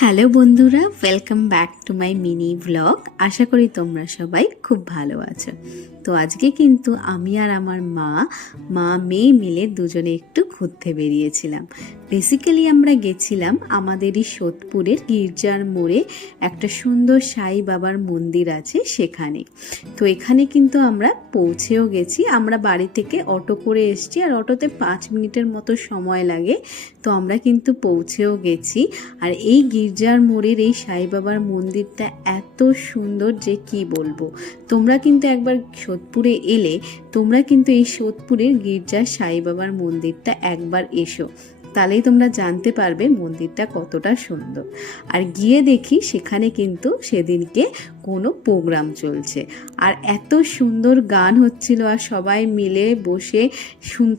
Hello বন্ধুরা, welcome back to my mini vlog. আশা করি তোমরা সবাই খুব ভালো আছো। তো আজকে কিন্তু আমি আর আমার মা মেয়ে মিলে দুজনে একটু ঘুরতে বেরিয়েছিলাম। বেসিক্যালি আমরা গেছিলাম আমাদেরই সোদপুরের গির্জার মোড়ে একটা সুন্দর সাই বাবার মন্দির আছে সেখানে। তো এখানে কিন্তু আমরা পৌঁছেও গেছি। আমরা বাড়ি থেকে অটো করে এসেছি, আর অটোতে 5 মিনিটের মতো সময় লাগে। তো আমরা কিন্তু পৌঁছেও গেছি। আর এই গির্জার মোড়ের এই সাই বাবার মন্দিরটা এত সুন্দর যে কি বলবো। তোমরা কিন্তু একবার সোদপুরে এলে তোমরা কিন্তু এই সোদপুরের গির্জার সাই বাবার মন্দিরটা একবার এসো, তাহলেই তোমরা জানতে পারবে মন্দিরটা কতটা সুন্দর। আর গিয়ে দেখি সেখানে কিন্তু সেদিনকে কোনো প্রোগ্রাম চলছে, আর এত সুন্দর গান হচ্ছিল, আর সবাই মিলে বসে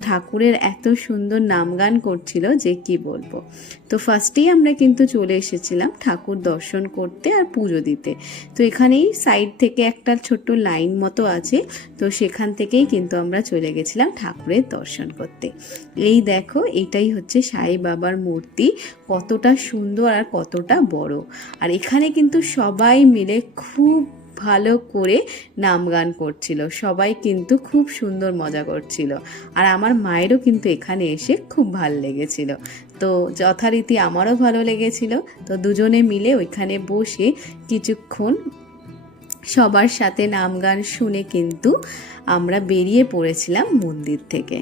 ঠাকুরের এত সুন্দর নাম গান করছিল যে কি বলবো। তো ফার্স্টেই আমরা কিন্তু চলে এসেছিলাম ঠাকুর দর্শন করতে আর পুজো দিতে। তো এখানেই সাইড থেকে একটা ছোট্ট লাইন মতো আছে, তো সেখান থেকেই কিন্তু আমরা চলে গেছিলাম ঠাকুরের দর্শন করতে। এই দেখো, এটাই হচ্ছে সাই বাবার মূর্তি, কতটা সুন্দর আর কতটা বড়। আর এখানে কিন্তু সবাই মিলে খুব ভালো করে নাম গান করছিল, সবাই কিন্তু খুব সুন্দর মজা করছিল। আর আমার মায়েরও কিন্তু এখানে এসে খুব ভালো লেগেছিল। তো যথারীতি আমারও ভালো লেগেছিল। তো দুজনে মিলে ওইখানে বসে কিছুক্ষণ সবার সাথে নাম গান শুনে কিন্তু আমরা বেরিয়ে পড়েছিলাম মন্দির থেকে।